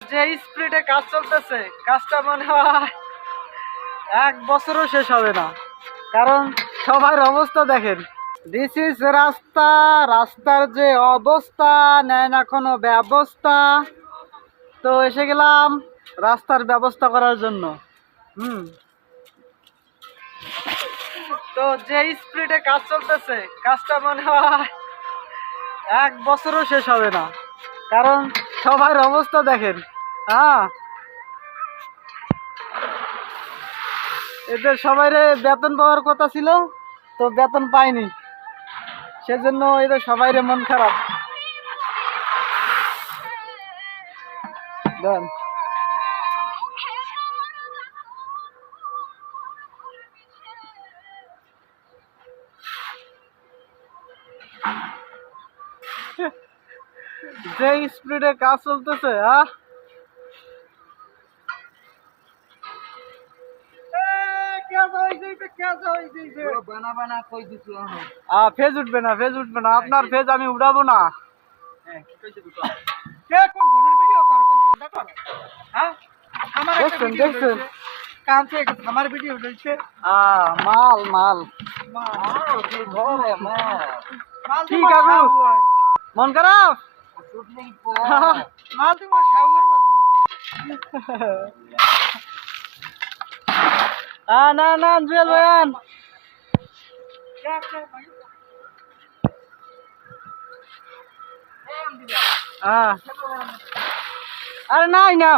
যে স্পিডে কাজ চলতেছে, কাজটা মনে হয় 1 বছরও শেষ হবে না। কারণ সবার অবস্থা দেখেন, দিস ইজ রাস্তা, রাস্তার যে অবস্থা, নেয় না কোনো ব্যবস্থা। তো এসে গেলাম রাস্তার ব্যবস্থা করার জন্য। তো যে স্পিডে কাজ চলতেছে, কাজটা মনে হয় 1 বছরও শেষ হবে না। কারণ সবার অবস্থা দেখেন। হ্যাঁ, এদের সবাই বেতন পাওয়ার কথা ছিল, তো বেতন পায়নি, সেজন্য এদের সবাই মন খারাপ। দেন যে স্পিডে কাজ চলতেছে, ফেজ উঠবে না, ফেজ উঠবে না, আপনার ফেজ আমি উড়াবো না। দেখছেন দেখছেন, আমার ভিডিও রয়েছে। মাল মাল কি কাকু, মন খারাপ? মাল তোমার সাগর না না জুয়েল ভাইয়ান, আরে নাই না,